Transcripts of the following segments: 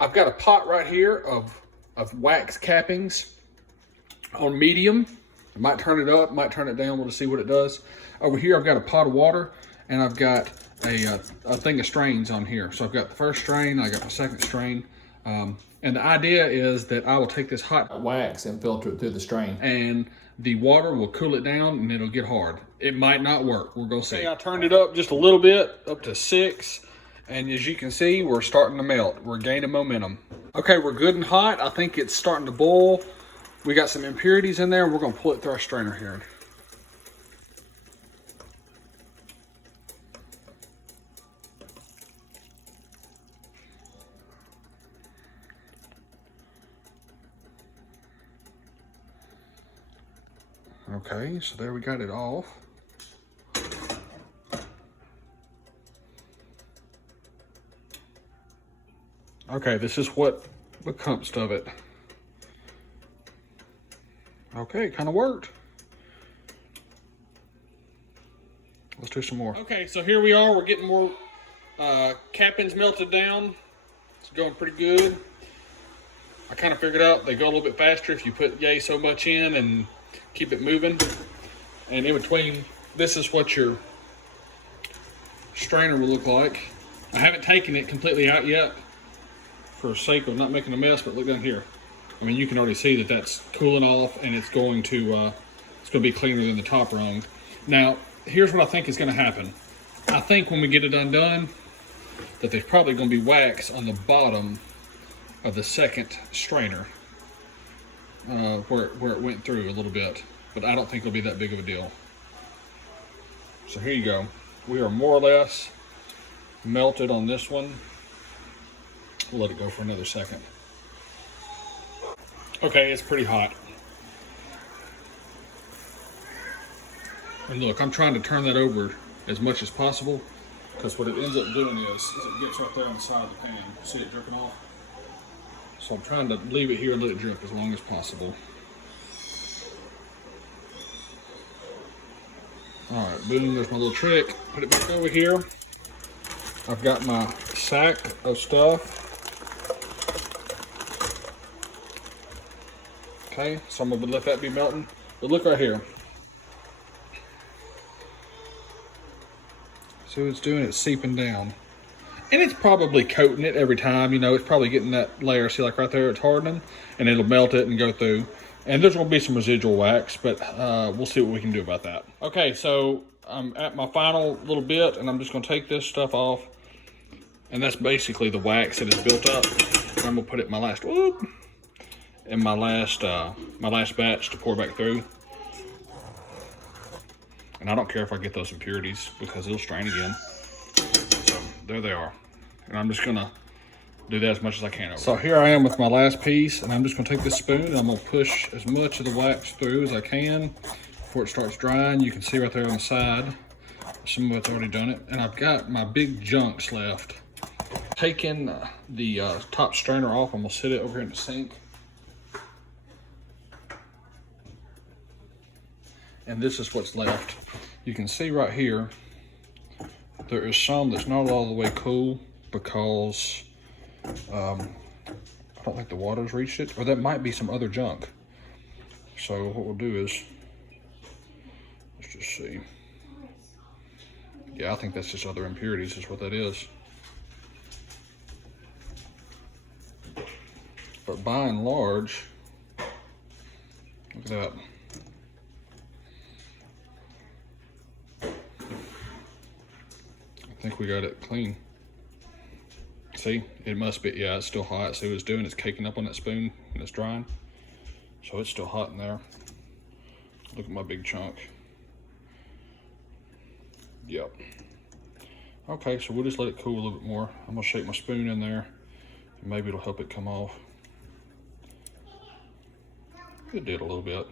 I've got a pot right here of wax cappings on medium. I might turn it up, might turn it down, we'll just see what it does. Over here, I've got a pot of water, and I've got a thing of strains on here. So I've got the first strain, I got the second strain. And the idea is that I will take this hot wax and filter it through the strain, and the water will cool it down and it'll get hard. It might not work, we're gonna see. Okay, I turned it up just a little bit, up to 6. And as you can see, we're starting to melt. We're gaining momentum. Okay, we're good and hot. I think it's starting to boil. We got some impurities in there. We're gonna pull it through our strainer here. Okay, so there we got it off. Okay, this is what becomes of it. Okay, kind of worked. Let's do some more. Okay, so here we are. We're getting more cappings melted down. It's going pretty good. I kind of figured out they go a little bit faster if you put yay so much in and keep it moving. And in between, this is what your strainer will look like. I haven't taken it completely out yet for sake of not making a mess, but look down here. I mean, you can already see that that's cooling off, and it's going to be cleaner than the top rung. Now, here's what I think is going to happen. I think when we get it undone, that there's probably going to be wax on the bottom of the second strainer, where it went through a little bit, but I don't think it'll be that big of a deal. So here you go. We are more or less melted on this one. We'll let it go for another second. Okay, it's pretty hot. And look, I'm trying to turn that over as much as possible, because what it ends up doing is it gets right there on the side of the pan. See it dripping off? So I'm trying to leave it here and let it drip as long as possible. All right, boom, there's my little trick. Put it back over here. I've got my sack of stuff. Okay, so I'm gonna let that be melting. But look right here. See what it's doing? It's seeping down. And it's probably coating it every time, you know, it's probably getting that layer. See, like right there, it's hardening, and it'll melt it and go through. And there's gonna be some residual wax, but we'll see what we can do about that. Okay, so I'm at my final little bit, and I'm just gonna take this stuff off. And that's basically the wax that is built up. And I'm gonna put it in my last, my last batch to pour back through. And I don't care if I get those impurities, because it'll strain again. So there they are. And I'm just gonna do that as much as I can. So here I am with my last piece, and I'm just gonna take this spoon and I'm gonna push as much of the wax through as I can before it starts drying. You can see right there on the side, some of it's already done it. And I've got my big junks left. Taking the top strainer off, I'm gonna sit it over here in the sink. And this is what's left. You can see right here, there is some that's not all the way cool, because I don't think the water's reached it, or that might be some other junk. So what we'll do is, let's just see. Yeah, I think that's just other impurities is what that is. But by and large, look at that. I think we got it clean. See, it must be, yeah, it's still hot. See what it's doing? It's caking up on that spoon and it's drying. So it's still hot in there. Look at my big chunk. Yep. Okay, so we'll just let it cool a little bit more. I'm gonna shake my spoon in there, and maybe it'll help it come off. It did a little bit.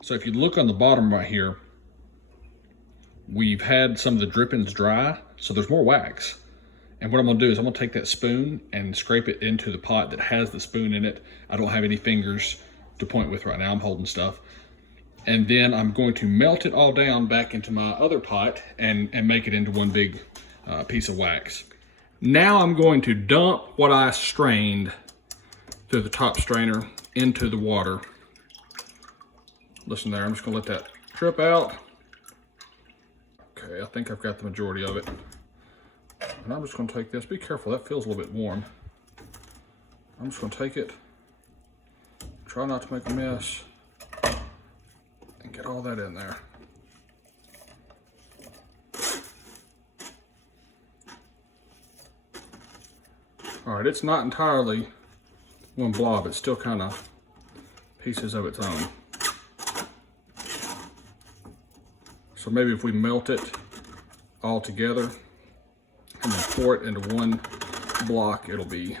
So if you look on the bottom right here, we've had some of the drippings dry, so there's more wax. And what I'm gonna do is I'm gonna take that spoon and scrape it into the pot that has the spoon in it. I don't have any fingers to point with right now, I'm holding stuff. And then I'm going to melt it all down back into my other pot and make it into one big piece of wax. Now I'm going to dump what I strained through the top strainer into the water. Listen there, I'm just gonna let that drip out. Okay, I think I've got the majority of it. And I'm just gonna take this, be careful, that feels a little bit warm. I'm just gonna take it, try not to make a mess, and get all that in there. All right, it's not entirely one blob, it's still kind of pieces of its own. So maybe if we melt it all together and then pour it into one block, it'll be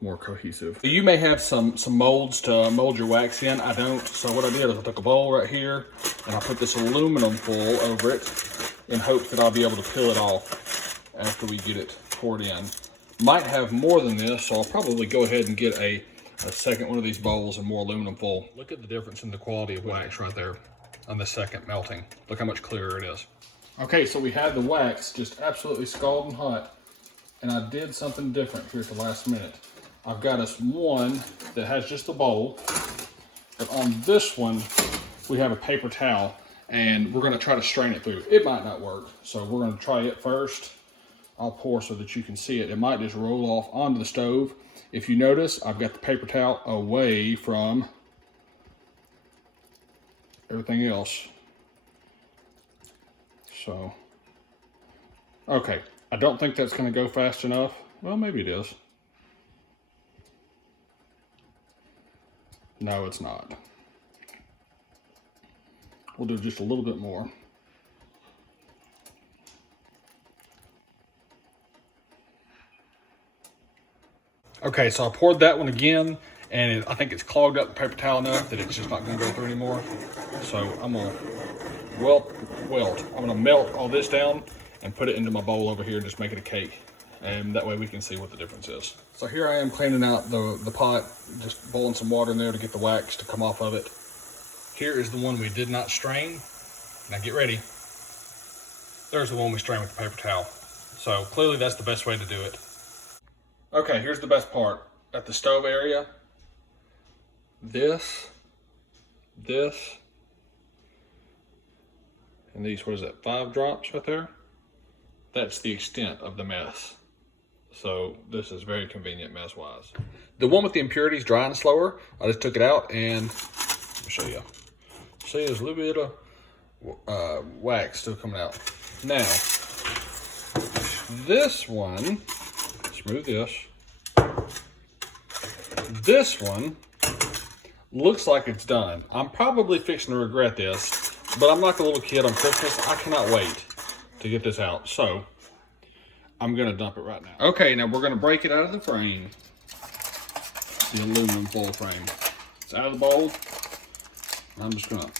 more cohesive. You may have some molds to mold your wax in. I don't. So what I did is I took a bowl right here and I put this aluminum foil over it in hopes that I'll be able to peel it off after we get it poured in. Might have more than this, so I'll probably go ahead and get a second one of these bowls and more aluminum foil. Look at the difference in the quality of wax right there on the second melting. Look how much clearer it is. Okay, so we had the wax just absolutely scalding hot, and I did something different here at the last minute. I've got us one that has just a bowl, but on this one, we have a paper towel, and we're gonna try to strain it through. It might not work, so we're gonna try it first. I'll pour so that you can see it. It might just roll off onto the stove. If you notice, I've got the paper towel away from everything else. So, okay, I don't think that's gonna go fast enough. Well, maybe it is. No, it's not. We'll do just a little bit more. Okay, so I poured that one again, and I think it's clogged up the paper towel enough that it's just not gonna go through anymore. So I'm gonna I'm gonna melt all this down and put it into my bowl over here and just make it a cake. And that way we can see what the difference is. So here I am cleaning out the pot, just boiling some water in there to get the wax to come off of it. Here is the one we did not strain. Now get ready. There's the one we strained with the paper towel. So clearly that's the best way to do it. Okay, here's the best part. At the stove area, this, and these, what is that, 5 drops right there? That's the extent of the mess. So this is very convenient mess-wise. The one with the impurities drying slower, I just took it out and let me show you. See, there's a little bit of wax still coming out. Now, this one, smooth this. This one looks like it's done. I'm probably fixing to regret this, but I'm like a little kid on Christmas. I cannot wait to get this out. So I'm gonna dump it right now. Okay, now we're gonna break it out of the frame. The aluminum foil frame. It's out of the bowl. I'm just gonna,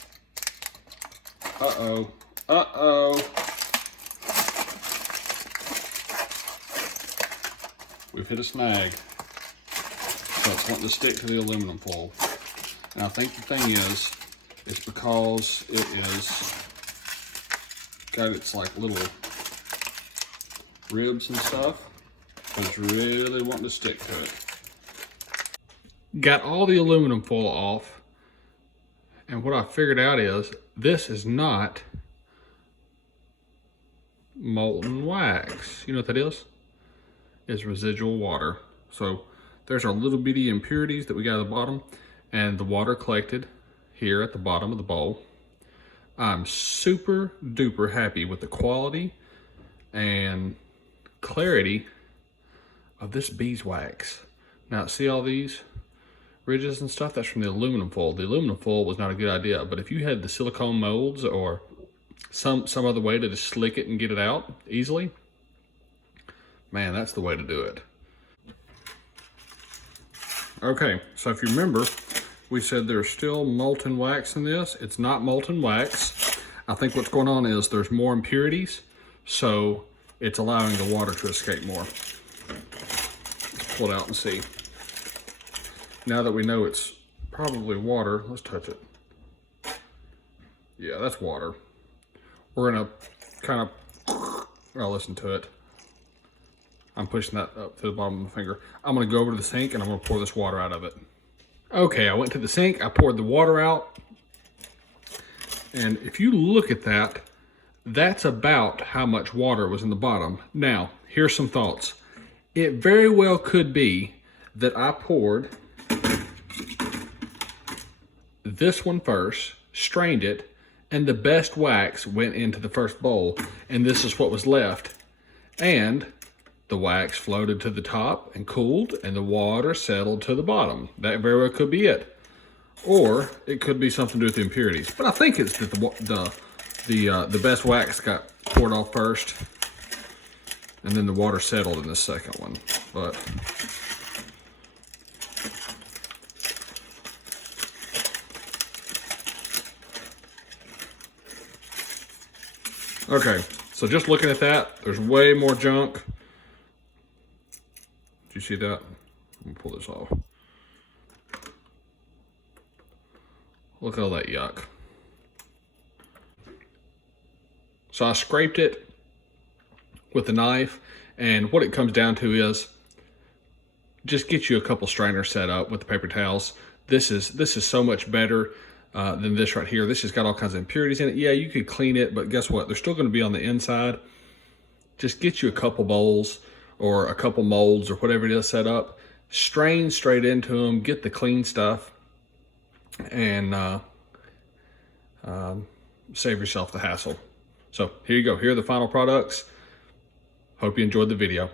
We've hit a snag. So it's wanting to stick to the aluminum foil. And I think the thing is, it's because it is got its like little ribs and stuff. So it's really wanting to stick to it. Got all the aluminum foil off. And what I figured out is, this is not molten wax. You know what that is? It's residual water. So there's our little bitty impurities that we got at the bottom, and the water collected here at the bottom of the bowl. I'm super duper happy with the quality and clarity of this beeswax. Now see all these ridges and stuff? That's from the aluminum foil. The aluminum foil was not a good idea, but if you had the silicone molds or some other way to just slick it and get it out easily, man, that's the way to do it. Okay, so if you remember, we said there's still molten wax in this. It's not molten wax. I think what's going on is there's more impurities, so it's allowing the water to escape more. Let's pull it out and see. Now that we know it's probably water, let's touch it. Yeah, that's water. We're gonna kind of, well, listen to it. I'm pushing that up to the bottom of my finger. I'm gonna go over to the sink and I'm gonna pour this water out of it. Okay, I went to the sink, I poured the water out. And if you look at that, that's about how much water was in the bottom. Now, here's some thoughts. It very well could be that I poured this one first, strained it, and the best wax went into the first bowl, and this is what was left. And the wax floated to the top and cooled, and the water settled to the bottom. That very well could be it. Or it could be something to do with the impurities. But I think it's that the best wax got poured off first, and then the water settled in the second one. But okay, so just looking at that, there's way more junk. Do you see that? Let me pull this off. Look at all that yuck. So I scraped it with a knife, and what it comes down to is just get you a couple strainers set up with the paper towels. This is so much better than this right here. This has got all kinds of impurities in it. Yeah, you could clean it, but guess what? They're still going to be on the inside. Just get you a couple bowls or a couple molds or whatever it is set up. Strain straight into them. Get the clean stuff, and save yourself the hassle. So here you go. Here are the final products. Hope you enjoyed the video.